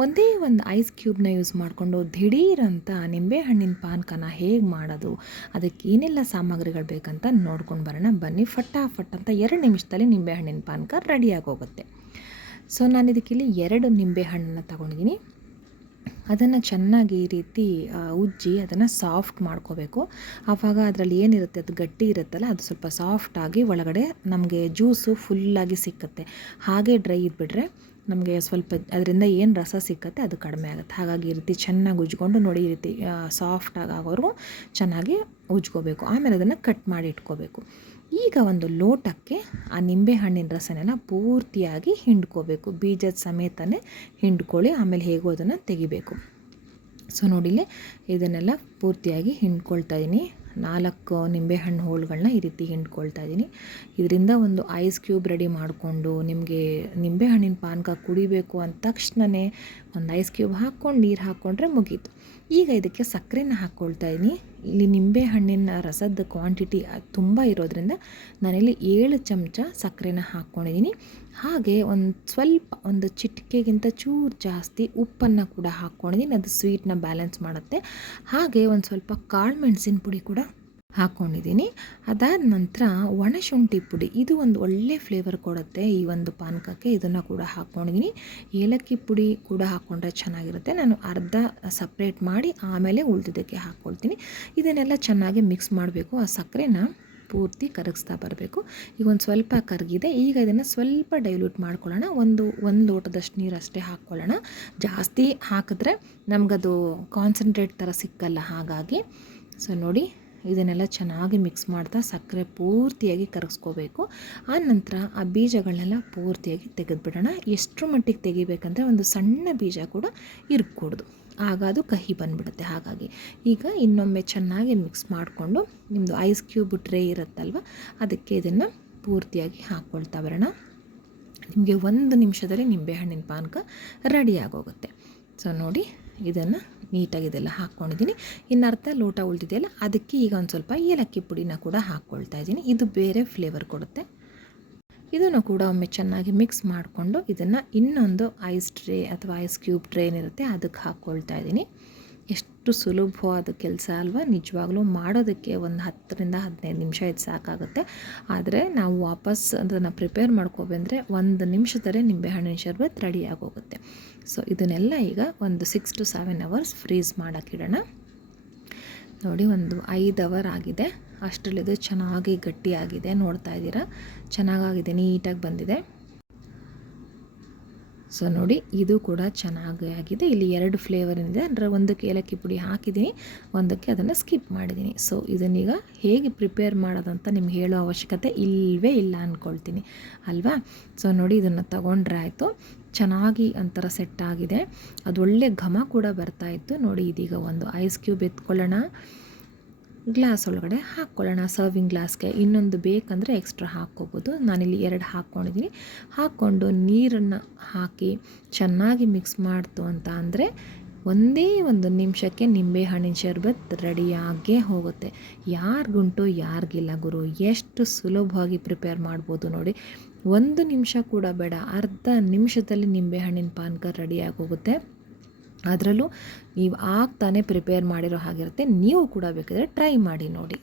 ಒಂದೇ ಒಂದು ice ಕ್ಯೂಬ್ನ use ಮಾಡಿಕೊಂಡು ದಿಢೀರಂತ ನಿಂಬೆಹಣ್ಣಿನ ಪಾನಕನ ಹೇಗೆ ಮಾಡೋದು, ಅದಕ್ಕೆ ಏನೆಲ್ಲ ಸಾಮಗ್ರಿಗಳು ಬೇಕಂತ ನೋಡ್ಕೊಂಡು ಬರೋಣ. ಬನ್ನಿ, ಫಟಾಫಟ್ ಅಂತ ಎರಡು ನಿಮಿಷದಲ್ಲಿ ನಿಂಬೆಹಣ್ಣಿನ ಪಾನಕ ರೆಡಿಯಾಗಿ ಹೋಗುತ್ತೆ ಸೊ ನಾನು ಇದಕ್ಕಿಲ್ಲಿ ಎರಡು ನಿಂಬೆಹಣ್ಣನ್ನು ತಗೊಂಡಿದ್ದೀನಿ ಅದನ್ನು ಚೆನ್ನಾಗಿ ಈ ರೀತಿ ಉಜ್ಜಿ ಅದನ್ನು ಸಾಫ್ಟ್ ಮಾಡ್ಕೋಬೇಕು. ಆವಾಗ ಅದರಲ್ಲಿ ಏನಿರುತ್ತೆ, ಅದು ಗಟ್ಟಿ ಇರುತ್ತಲ್ಲ, ಅದು ಸ್ವಲ್ಪ ಸಾಫ್ಟಾಗಿ ಒಳಗಡೆ ನಮಗೆ ಜ್ಯೂಸು ಫುಲ್ಲಾಗಿ ಸಿಕ್ಕುತ್ತೆ. ಹಾಗೆ ಡ್ರೈ ಇದ್ಬಿಟ್ರೆ ನಮಗೆ ಸ್ವಲ್ಪ ಅದರಿಂದ ಏನು ರಸ ಸಿಕ್ಕತ್ತೆ ಅದು ಕಡಿಮೆ ಆಗುತ್ತೆ. ಹಾಗಾಗಿ ಈ ರೀತಿ ಚೆನ್ನಾಗಿ ಉಜ್ಕೊಂಡು ನೋಡಿ ಈ ರೀತಿ ಸಾಫ್ಟಾಗಿ ಆಗೋರು ಚೆನ್ನಾಗಿ ಉಜ್ಕೋಬೇಕು. ಆಮೇಲೆ ಅದನ್ನು ಕಟ್ ಮಾಡಿ ಇಟ್ಕೋಬೇಕು. ಈಗ ಒಂದು ಲೋಟಕ್ಕೆ ಆ ನಿಂಬೆಹಣ್ಣಿನ ರಸನೆಲ್ಲ ಪೂರ್ತಿಯಾಗಿ ಹಿಂಡ್ಕೋಬೇಕು. ಬೀಜದ ಸಮೇತನೇ ಹಿಂಡ್ಕೊಳ್ಳಿ, ಆಮೇಲೆ ಹೇಗೋ ಅದನ್ನು ತೆಗಿಬೇಕು. ಸೊ ನೋಡಿಲಿ ಇದನ್ನೆಲ್ಲ ಪೂರ್ತಿಯಾಗಿ ಹಿಂಡ್ಕೊಳ್ತಾ ಇದ್ದೀನಿ ನಾಲ್ಕು ನಿಂಬೆಹಣ್ಣು ಹೋಳುಗಳನ್ನ ಈ ರೀತಿ ಹಿಂಡ್ಕೊಳ್ತಾ ಇದ್ದೀನಿ. ಇದರಿಂದ ಒಂದು ಐಸ್ ಕ್ಯೂಬ್ ರೆಡಿ ಮಾಡಿಕೊಂಡು ನಿಮಗೆ ನಿಂಬೆಹಣ್ಣಿನ ಪಾನಕ ಕುಡಿಬೇಕು ಅಂದ ತಕ್ಷಣವೇ ಒಂದು ಐಸ್ ಕ್ಯೂಬ್ ಹಾಕ್ಕೊಂಡು ನೀರು ಹಾಕ್ಕೊಂಡ್ರೆ ಮುಗೀತು. ಈಗ ಇದಕ್ಕೆ ಸಕ್ಕರೆನ ಹಾಕ್ಕೊಳ್ತಾ ಇದ್ದೀನಿ ಇಲ್ಲಿ ನಿಂಬೆ ಹಣ್ಣಿನ ರಸದ ಕ್ವಾಂಟಿಟಿ ತುಂಬ ಇರೋದ್ರಿಂದ ನಾನಿಲ್ಲಿ ಏಳು ಚಮಚ ಸಕ್ಕರೆನ ಹಾಕ್ಕೊಂಡಿದ್ದೀನಿ ಹಾಗೆ ಒಂದು ಸ್ವಲ್ಪ ಒಂದು ಚಿಟಿಕೆಗಿಂತ ಚೂರು ಜಾಸ್ತಿ ಉಪ್ಪನ್ನು ಕೂಡ ಹಾಕ್ಕೊಂಡಿದ್ದೀನಿ ಅದು ಸ್ವೀಟ್ನ ಬ್ಯಾಲೆನ್ಸ್ ಮಾಡುತ್ತೆ. ಹಾಗೆ ಒಂದು ಸ್ವಲ್ಪ ಕಾಳು ಮೆಣಸಿನ ಪುಡಿ ಕೂಡ ಹಾಕ್ಕೊಂಡಿದ್ದೀನಿ ಅದಾದ ನಂತರ ಒಣಶುಂಠಿ ಪುಡಿ. ಇದು ಒಂದು ಒಳ್ಳೆ ಫ್ಲೇವರ್ ಕೊಡುತ್ತೆ ಈ ಒಂದು ಪಾನಕಕ್ಕೆ. ಇದನ್ನು ಕೂಡ ಹಾಕ್ಕೊಂಡಿದ್ದೀನಿ ಏಲಕ್ಕಿ ಪುಡಿ ಕೂಡ ಹಾಕ್ಕೊಂಡ್ರೆ ಚೆನ್ನಾಗಿರುತ್ತೆ. ನಾನು ಅರ್ಧ ಸಪ್ರೇಟ್ ಮಾಡಿ ಆಮೇಲೆ ಉಳಿದಿದ್ದಕ್ಕೆ ಹಾಕ್ಕೊಳ್ತೀನಿ ಇದನ್ನೆಲ್ಲ ಚೆನ್ನಾಗಿ ಮಿಕ್ಸ್ ಮಾಡಬೇಕು. ಆ ಸಕ್ಕರೆನ ಪೂರ್ತಿ ಕರಗಿಸ್ತಾ ಬರಬೇಕು. ಈಗ ಒಂದು ಸ್ವಲ್ಪ ಕರಗಿದೆ. ಈಗ ಇದನ್ನು ಸ್ವಲ್ಪ ಡೈಲ್ಯೂಟ್ ಮಾಡ್ಕೊಳ್ಳೋಣ. ಒಂದು ಒಂದು ಲೋಟದಷ್ಟು ನೀರಷ್ಟೇ ಹಾಕ್ಕೊಳ್ಳೋಣ ಜಾಸ್ತಿ ಹಾಕಿದ್ರೆ ನಮಗದು ಕಾನ್ಸಂಟ್ರೇಟ್ ಥರ ಸಿಕ್ಕಲ್ಲ ಹಾಗಾಗಿ. ಸೊ ನೋಡಿ. ಇದನ್ನೆಲ್ಲ ಚೆನ್ನಾಗಿ ಮಿಕ್ಸ್ ಮಾಡ್ತಾ ಸಕ್ಕರೆ ಪೂರ್ತಿಯಾಗಿ ಕರಗಿಸ್ಕೋಬೇಕು. ಆ ನಂತರ ಆ ಬೀಜಗಳನ್ನೆಲ್ಲ ಪೂರ್ತಿಯಾಗಿ ತೆಗೆದುಬಿಡೋಣ. ಎಷ್ಟರ ಮಟ್ಟಿಗೆ ತೆಗಿಬೇಕಂದ್ರೆ ಒಂದು ಸಣ್ಣ ಬೀಜ ಕೂಡ ಇರ್ಕೊಡ್ದು. ಆಗ ಅದು ಕಹಿ ಬಂದ್ಬಿಡುತ್ತೆ ಹಾಗಾಗಿ. ಈಗ ಇನ್ನೊಮ್ಮೆ ಚೆನ್ನಾಗಿ ಮಿಕ್ಸ್ ಮಾಡಿಕೊಂಡು ನಿಮ್ಮದು ಐಸ್ ಕ್ಯೂಬ್ ಟ್ರೇ ಇರುತ್ತಲ್ವ, ಅದಕ್ಕೆ ಇದನ್ನು ಪೂರ್ತಿಯಾಗಿ ಹಾಕ್ಕೊಳ್ತಾ ಬರೋಣ. ನಿಮಗೆ ಒಂದು ನಿಮಿಷದಲ್ಲಿ ನಿಂಬೆಹಣ್ಣಿನ ಪಾನಕ ರೆಡಿಯಾಗೋಗುತ್ತೆ ಸೊ ನೋಡಿ. ಇದನ್ನು ನೀಟಾಗಿ ಇದೆಲ್ಲ ಹಾಕ್ಕೊಂಡಿದ್ದೀನಿ. ಇನ್ನು ಅರ್ಧ ಲೋಟ ಉಳಿದಿದೆಯಲ್ಲ, ಅದಕ್ಕೆ ಈಗ ಒಂದು ಸ್ವಲ್ಪ ಏಲಕ್ಕಿ ಪುಡಿನ ಕೂಡ ಹಾಕ್ಕೊಳ್ತಾ ಇದ್ದೀನಿ. ಇದು ಬೇರೆ ಫ್ಲೇವರ್ ಕೊಡುತ್ತೆ. ಇದನ್ನು ಕೂಡ ಒಮ್ಮೆ ಚೆನ್ನಾಗಿ ಮಿಕ್ಸ್ ಮಾಡಿಕೊಂಡು ಇದನ್ನು ಇನ್ನೊಂದು ಐಸ್ ಟ್ರೇ ಅಥವಾ ಐಸ್ ಕ್ಯೂಬ್ ಟ್ರೇ ಏನಿರುತ್ತೆ, ಅದಕ್ಕೆ ಹಾಕ್ಕೊಳ್ತಾ ಇದ್ದೀನಿ. ಎಷ್ಟು ಸುಲಭವಾದ ಕೆಲಸ ಅಲ್ವಾ? ನಿಜವಾಗ್ಲೂ ಮಾಡೋದಕ್ಕೆ ಒಂದು ಹತ್ತರಿಂದ ಹದಿನೈದು ನಿಮಿಷ ಇದು ಸಾಕಾಗುತ್ತೆ. ಆದರೆ ನಾವು ವಾಪಸ್ ಅದನ್ನು ಪ್ರಿಪೇರ್ ಮಾಡ್ಕೊಬಂದರೆ ಒಂದು ನಿಮಿಷದಲ್ಲೇ ನಿಂಬೆಹಣ್ಣಿನ ಶರ್ಬತ್ ರೆಡಿ ಆಗೋಗುತ್ತೆ. ಸೊ ಇದನ್ನೆಲ್ಲ ಈಗ ಒಂದು six to seven hours freeze ಮಾಡೋಕ್ಕಿಡೋಣ. ನೋಡಿ, ಒಂದು ಐದು ಅವರ್ ಆಗಿದೆ. ಅಷ್ಟರಲ್ಲಿದು ಚೆನ್ನಾಗಿ ಗಟ್ಟಿಯಾಗಿದೆ. ನೋಡ್ತಾ ಇದ್ದೀರಾ? ಚೆನ್ನಾಗಾಗಿದೆ, ನೀಟಾಗಿ ಬಂದಿದೆ. ಸೊ ನೋಡಿ, ಇದು ಕೂಡ ಚೆನ್ನಾಗಿ ಆಗಿದೆ. ಇಲ್ಲಿ ಎರಡು ಫ್ಲೇವರ್ ಇದೆ ಅಂದರೆ ಒಂದಕ್ಕೆ ಏಲಕ್ಕಿ ಪುಡಿ ಹಾಕಿದ್ದೀನಿ, ಒಂದಕ್ಕೆ ಅದನ್ನು ಸ್ಕಿಪ್ ಮಾಡಿದ್ದೀನಿ. ಸೊ ಇದನ್ನೀಗ ಹೇಗೆ ಪ್ರಿಪೇರ್ ಮಾಡೋದಂತ ನಿಮ್ಗೆ ಹೇಳೋ ಅವಶ್ಯಕತೆ ಇಲ್ಲವೇ ಇಲ್ಲ ಅಂದ್ಕೊಳ್ತೀನಿ ಅಲ್ವಾ? ಸೊ ನೋಡಿ, ಇದನ್ನು ತಗೊಂಡ್ರೆ ಆಯಿತು. ಚೆನ್ನಾಗಿ ಒಂಥರ ಸೆಟ್ ಆಗಿದೆ. ಅದು ಒಳ್ಳೆ ಘಮ ಕೂಡ ಬರ್ತಾಯಿತ್ತು ನೋಡಿ, ಇದೀಗ ಒಂದು ಐಸ್ ಕ್ಯೂಬ್ ಎತ್ಕೊಳ್ಳೋಣ. ಗ್ಲಾಸ್ ಒಳಗಡೆ ಹಾಕ್ಕೊಳ್ಳೋಣ. ಸರ್ವಿಂಗ್ ಗ್ಲಾಸ್ಗೆ ಇನ್ನೊಂದು ಬೇಕಂದರೆ ಎಕ್ಸ್ಟ್ರಾ ಹಾಕ್ಕೋಬೋದು. ನಾನಿಲ್ಲಿ ಎರಡು ಹಾಕ್ಕೊಂಡಿದ್ದೀನಿ. ಹಾಕ್ಕೊಂಡು ನೀರನ್ನು ಹಾಕಿ ಚೆನ್ನಾಗಿ ಮಿಕ್ಸ್ ಮಾಡ್ತು ಅಂತ ಅಂದರೆ ಒಂದೇ ಒಂದು ನಿಮಿಷಕ್ಕೆ ನಿಂಬೆಹಣ್ಣಿನ ಶರ್ಬತ್ ರೆಡಿಯಾಗೇ ಹೋಗುತ್ತೆ. ಯಾರಿಗುಂಟು ಯಾರಿಗಿಲ್ಲ ಗುರು. ಎಷ್ಟು ಸುಲಭವಾಗಿ ಪ್ರಿಪೇರ್ ಮಾಡ್ಬೋದು ನೋಡಿ. ಒಂದು ನಿಮಿಷ ಕೂಡ ಬೇಡ. ಅರ್ಧ ನಿಮಿಷದಲ್ಲಿ ನಿಂಬೆಹಣ್ಣಿನ ಪಾನಕ ರೆಡಿಯಾಗಿ ಹೋಗುತ್ತೆ ಅದರಲ್ಲೂ ನೀವು ಆಗ್ತಾನೆ ಪ್ರಿಪೇರ್ ಮಾಡಿರೋ ಹಾಗಿರುತ್ತೆ ನೀವು ಕೂಡ ಬೇಕಾದರೆ ಟ್ರೈ ಮಾಡಿ ನೋಡಿ.